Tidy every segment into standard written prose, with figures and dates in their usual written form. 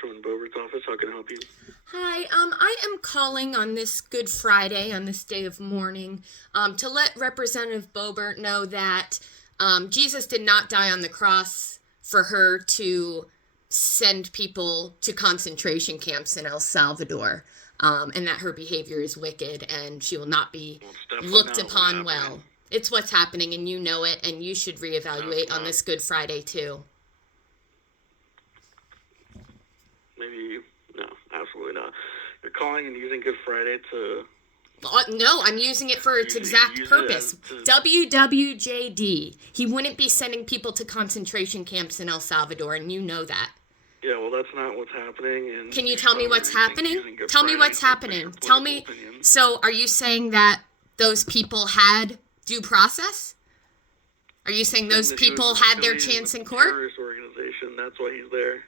from Boebert's office. How can I help you? Hi, I am calling on this Good Friday, on this day of mourning, to let Representative Boebert know that Jesus did not die on the cross for her to send people to concentration camps in El Salvador, and that her behavior is wicked and she will not be looked upon well. It's what's happening, and you know it, and you should reevaluate on this Good Friday, too. No, absolutely not. You're calling and using Good Friday to... No, I'm using it for its exact purpose. WWJD. He wouldn't be sending people to concentration camps in El Salvador, and you know that. Yeah, well, that's not what's happening. And can you tell me what's happening? Tell me what's happening. Tell me. So, are you saying that those people had due process? Are you saying those people had their chance in court? Terrorist organization. That's why he's there.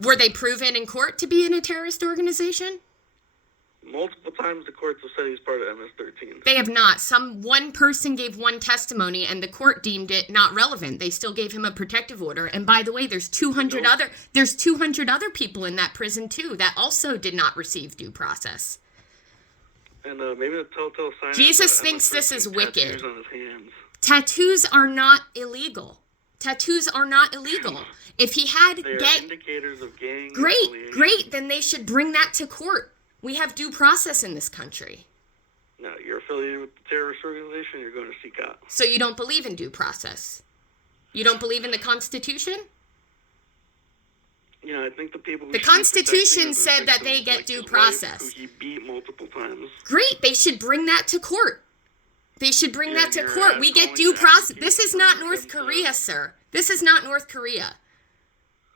Were they proven in court to be in a terrorist organization? Multiple times the courts have said he's part of MS-13. They have not. One person gave one testimony, and the court deemed it not relevant. They still gave him a protective order. And by the way, there's 200 other people in that prison too that also did not receive due process. And maybe the telltale sign. Jesus thinks this is wicked. Tattoos on his hands. Tattoos are not illegal. Tattoos are not illegal. If he had indicators of gang great, then they should bring that to court. We have due process in this country. No, you're affiliated with the terrorist organization, you're going to seek out. So you don't believe in due process? You don't believe in the Constitution? You know, I think the people... The Constitution said that they get due process. Who he beat multiple times. Great, they should bring that to court. They should bring that to court. We get due process. This is not North Korea, sir. This is not North Korea.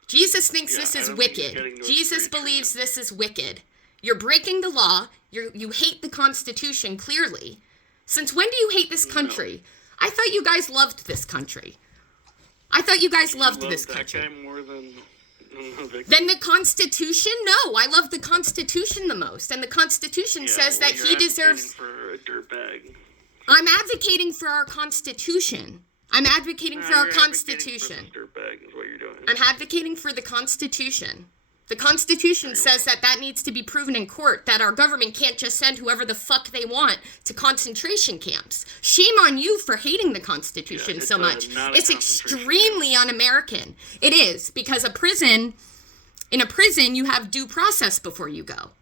Jesus thinks this is wicked. Jesus believes this is wicked. You're breaking the law. You hate the Constitution, clearly. Since when do you hate this country? No. I thought you guys loved this country. I thought you guys loved this country. That guy more than the Constitution? No, I love the Constitution the most. And the Constitution says that he deserves... For a dirtbag. I'm advocating for our Constitution. I'm advocating for our Constitution. For dirtbag is what you're doing. I'm advocating for the Constitution. The Constitution says that needs to be proven in court, that our government can't just send whoever the fuck they want to concentration camps. Shame on you for hating the Constitution so much. It's extremely un-American. It is, because in a prison, you have due process before you go.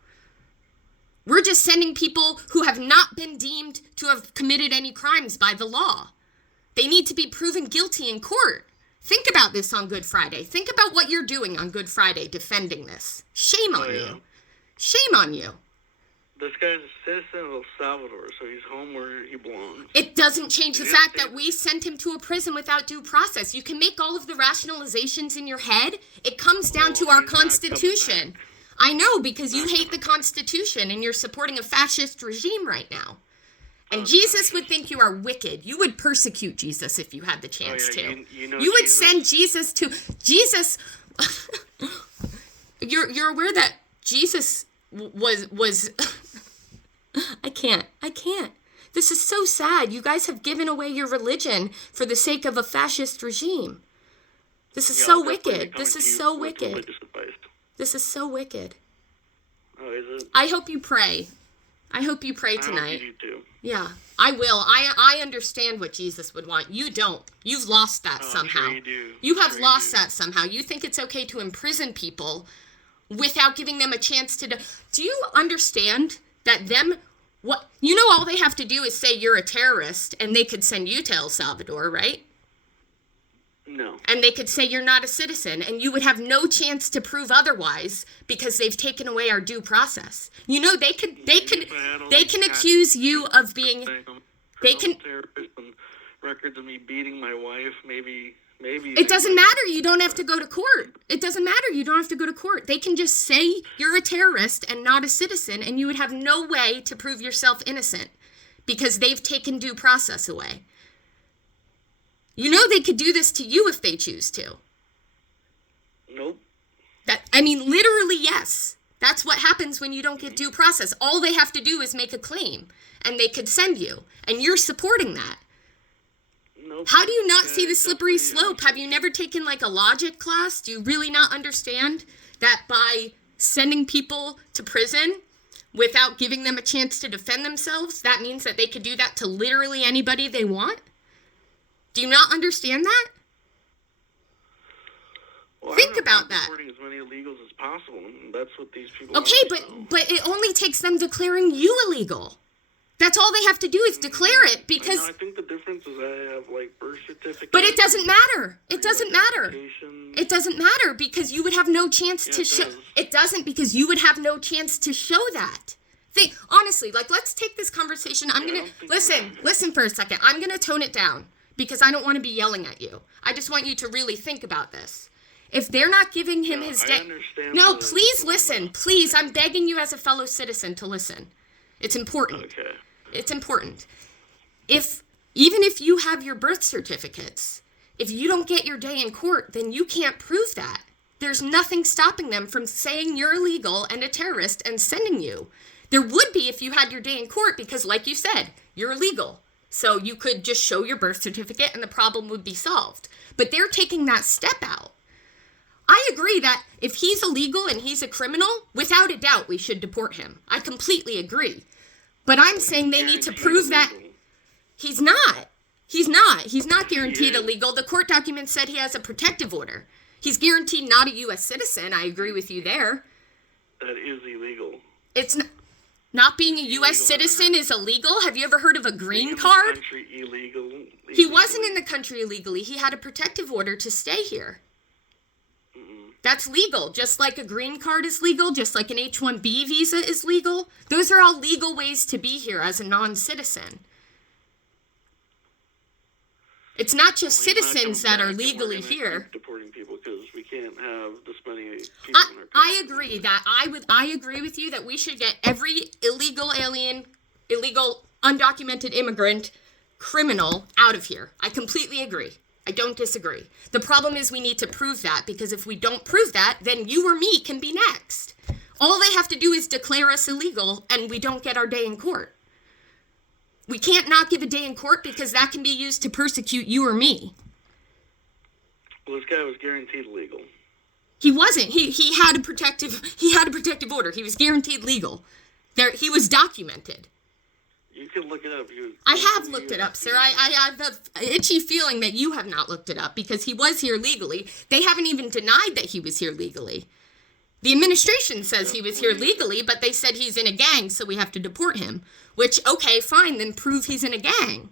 We're just sending people who have not been deemed to have committed any crimes by the law. They need to be proven guilty in court. Think about this on Good Friday. Think about what you're doing on Good Friday defending this. Shame on you. Shame on you. This guy's a citizen of El Salvador, so he's home where he belongs. It doesn't change the fact that we sent him to a prison without due process. You can make all of the rationalizations in your head. It comes down to our Constitution. I know, because you hate the Constitution and you're supporting a fascist regime right now. And Jesus would think you are wicked. You would persecute Jesus if you had the chance to. You would send Jesus to... Jesus... You're aware that Jesus was... I can't. This is so sad. You guys have given away your religion for the sake of a fascist regime. This is so wicked. This is so wicked. This is so wicked. Oh, is it? I hope you pray. I hope you pray tonight. I hope you do. Yeah, I will. I understand what Jesus would want. You don't. You've lost that somehow. I'm sure you do. You have lost that somehow. You think it's okay to imprison people without giving them a chance to... Do you understand that all they have to do is say you're a terrorist and they could send you to El Salvador, right? No. And they could say you're not a citizen, and you would have no chance to prove otherwise because they've taken away our due process. You know, they can accuse you of being... They can... Records of me beating my wife, maybe... It doesn't matter. You don't have to go to court. It doesn't matter. You don't have to go to court. They can just say you're a terrorist and not a citizen, and you would have no way to prove yourself innocent because they've taken due process away. You know they could do this to you if they choose to. Nope. Literally, yes. That's what happens when you don't get due process. All they have to do is make a claim, and they could send you, and you're supporting that. Nope. How do you not see the slippery slope? Have you never taken, a logic class? Do you really not understand that by sending people to prison without giving them a chance to defend themselves, that means that they could do that to literally anybody they want? Do you not understand that? Well, Think about that. Supporting as many illegals as possible, and that's what these people. Okay, want, but it only takes them declaring you illegal. That's all they have to do is declare it, because. I think the difference is I have like birth certificate. But it doesn't matter. It doesn't matter. It doesn't matter because you would have no chance to show. It doesn't, because you would have no chance to show that. Think honestly, like, let's take this conversation. I'm gonna listen for a second. I'm gonna tone it down because I don't want to be yelling at you. I just want you to really think about this. If they're not giving him his day, no, please listen. Please, I'm begging you as a fellow citizen to listen. It's important. Okay. It's important. Even if you have your birth certificates, if you don't get your day in court, then you can't prove that. There's nothing stopping them from saying you're illegal and a terrorist and sending you. There would be if you had your day in court because, like you said, you're illegal. So you could just show your birth certificate and the problem would be solved. But they're taking that step out. I agree that if he's illegal and he's a criminal, without a doubt, we should deport him. I completely agree. But I'm saying they need to prove that he's not. He's not guaranteed illegal. The court document said he has a protective order. He's guaranteed not a U.S. citizen. I agree with you there. That is illegal. It's not being a U.S. citizen is illegal. Have you ever heard of a green card? Illegal. He wasn't in the country illegally. He had a protective order to stay here. That's legal, just like a green card is legal, just like an H-1B visa is legal. Those are all legal ways to be here as a non-citizen. It's not just citizens that are legally here. Deporting people because we can't have this many people in our country. I agree that I agree with you that we should get every illegal alien, illegal undocumented immigrant, criminal out of here. I completely agree. I don't disagree. The problem is we need to prove that, because if we don't prove that, then you or me can be next. All they have to do is declare us illegal and we don't get our day in court. We can't not give a day in court because that can be used to persecute you or me. Well, this guy was guaranteed legal. He wasn't. He had a protective order. He was guaranteed legal. He was documented. You can look it up. I have looked it up, sir. I have an itchy feeling that you have not looked it up because he was here legally. They haven't even denied that he was here legally. The administration says he was here legally, but they said he's in a gang, so we have to deport him. Which, okay, fine, then prove he's in a gang.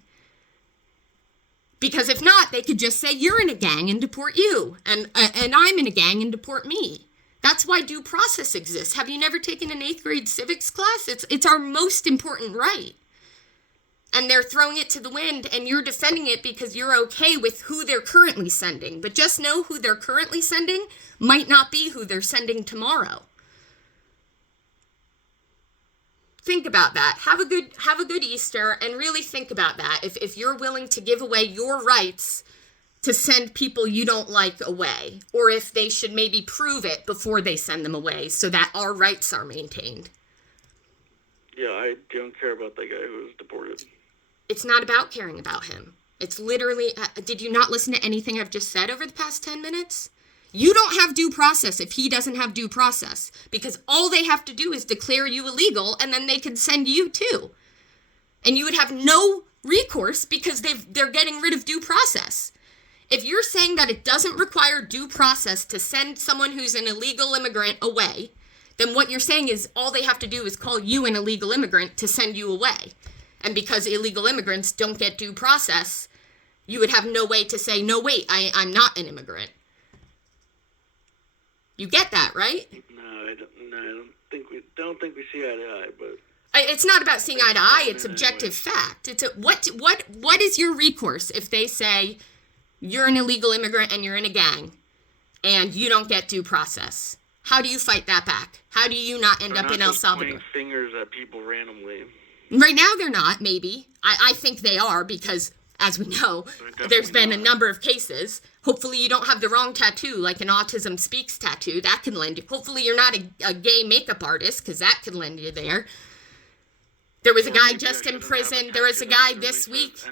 Because if not, they could just say you're in a gang and deport you, and I'm in a gang and deport me. That's why due process exists. Have you never taken an 8th grade civics class? It's our most important right. And they're throwing it to the wind, and you're defending it because you're okay with who they're currently sending. But just know who they're currently sending might not be who they're sending tomorrow. Think about that. Have a good Easter, and really think about that. If you're willing to give away your rights to send people you don't like away, or if they should maybe prove it before they send them away so that our rights are maintained. Yeah, I don't care about that guy who was deported. It's not about caring about him. It's literally, did you not listen to anything I've just said over the past 10 minutes? You don't have due process if he doesn't have due process, because all they have to do is declare you illegal, and then they can send you too. And you would have no recourse because they're getting rid of due process. If you're saying that it doesn't require due process to send someone who's an illegal immigrant away, then what you're saying is all they have to do is call you an illegal immigrant to send you away. And because illegal immigrants don't get due process, you would have no way to say, no, wait, I'm not an immigrant. You get that, right? No, I don't think we see eye to eye, but it's not about seeing eye to eye. It's objective fact. It's what is your recourse if they say you're an illegal immigrant and you're in a gang and you don't get due process? How do you fight that back? How do you not end up in El Salvador? Pointing fingers at people randomly. Right now they're not, maybe. I think they are because, as we know, there's been a number of cases. Hopefully you don't have the wrong tattoo, like an Autism Speaks tattoo. That can lend you. Hopefully you're not a gay makeup artist, because that could lend you there. There was a guy just in prison. There was a guy this week.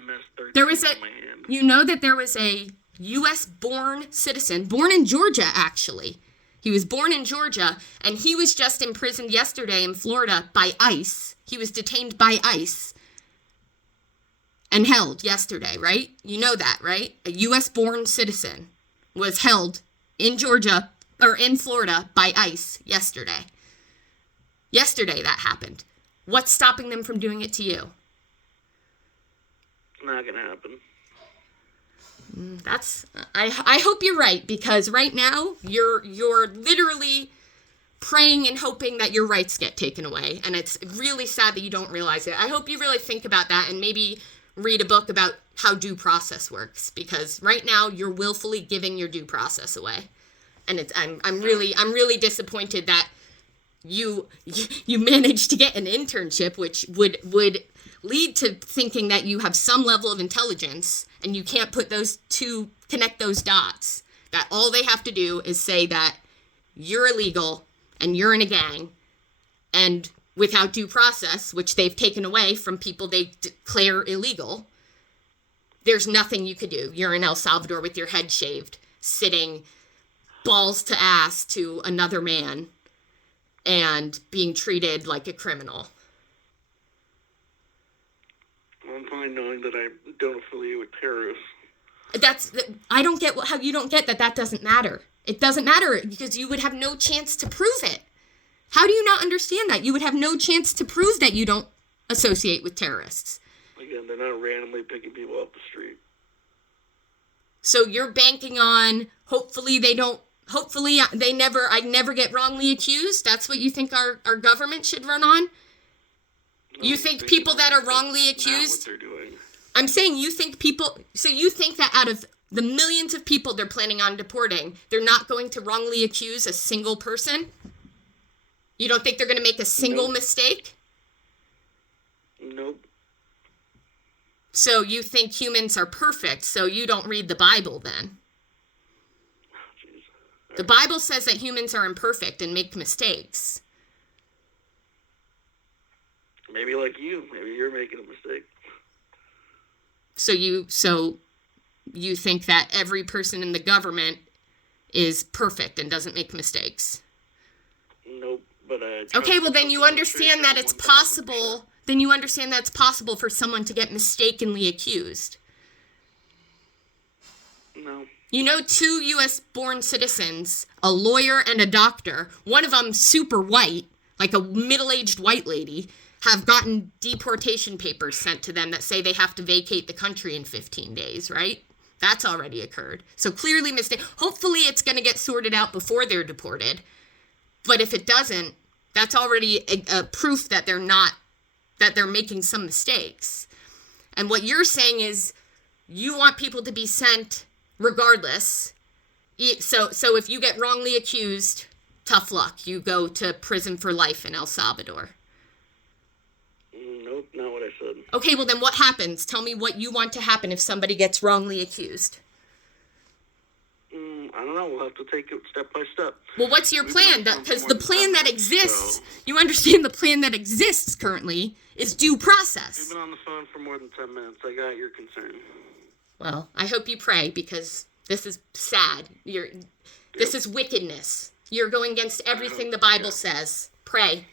You know that there was a U.S.-born citizen, born in Georgia, actually, He was born in Georgia, and he was just imprisoned yesterday in Florida by ICE. He was detained by ICE and held yesterday, right? You know that, right? A U.S.-born citizen was held in Georgia, or in Florida, by ICE yesterday. Yesterday that happened. What's stopping them from doing it to you? It's not gonna happen. I hope you're right, because right now you're literally praying and hoping that your rights get taken away, and it's really sad that you don't realize it. I hope you really think about that and maybe read a book about how due process works, because right now you're willfully giving your due process away, and I'm really disappointed that you managed to get an internship, which would lead to thinking that you have some level of intelligence, and you can't connect those dots, that all they have to do is say that you're illegal and you're in a gang, and without due process, which they've taken away from people they declare illegal, there's nothing you could do. You're in El Salvador with your head shaved, sitting balls to ass to another man and being treated like a criminal. I'm fine knowing that I don't affiliate with terrorists. I don't get how you don't get that doesn't matter. It doesn't matter because you would have no chance to prove it. How do you not understand that? You would have no chance to prove that you don't associate with terrorists. Again, they're not randomly picking people off the street. So you're banking on hopefully I never get wrongly accused? That's what you think our government should run on? You think people that are wrongly accused? What they're doing. I'm saying you think that out of the millions of people they're planning on deporting, they're not going to wrongly accuse a single person? You don't think they're going to make a single mistake? Nope. So you think humans are perfect, so you don't read the Bible then? The Bible says that humans are imperfect and make mistakes. Maybe like you. Maybe you're making a mistake. So you think that every person in the government is perfect and doesn't make mistakes? Nope, but okay, well then you understand that it's possible. Then you understand that it's possible for someone to get mistakenly accused. No. You know, 2 U.S.-born citizens, a lawyer and a doctor, one of them super white, like a middle-aged white lady, have gotten deportation papers sent to them that say they have to vacate the country in 15 days, right? That's already occurred. So clearly hopefully it's going to get sorted out before they're deported. But if it doesn't, that's already a proof that they're making some mistakes. And what you're saying is you want people to be sent regardless. So if you get wrongly accused, tough luck. You go to prison for life in El Salvador. Nope, not what I said. Okay, well then what happens? Tell me what you want to happen if somebody gets wrongly accused. I don't know. We'll have to take it step by step. Well, what's your plan? Because the plan that exists, you understand the plan that exists currently is due process. You've been on the phone for more than 10 minutes. I got your concern. Well, I hope you pray because this is sad. This is wickedness. You're going against everything the Bible says. Pray.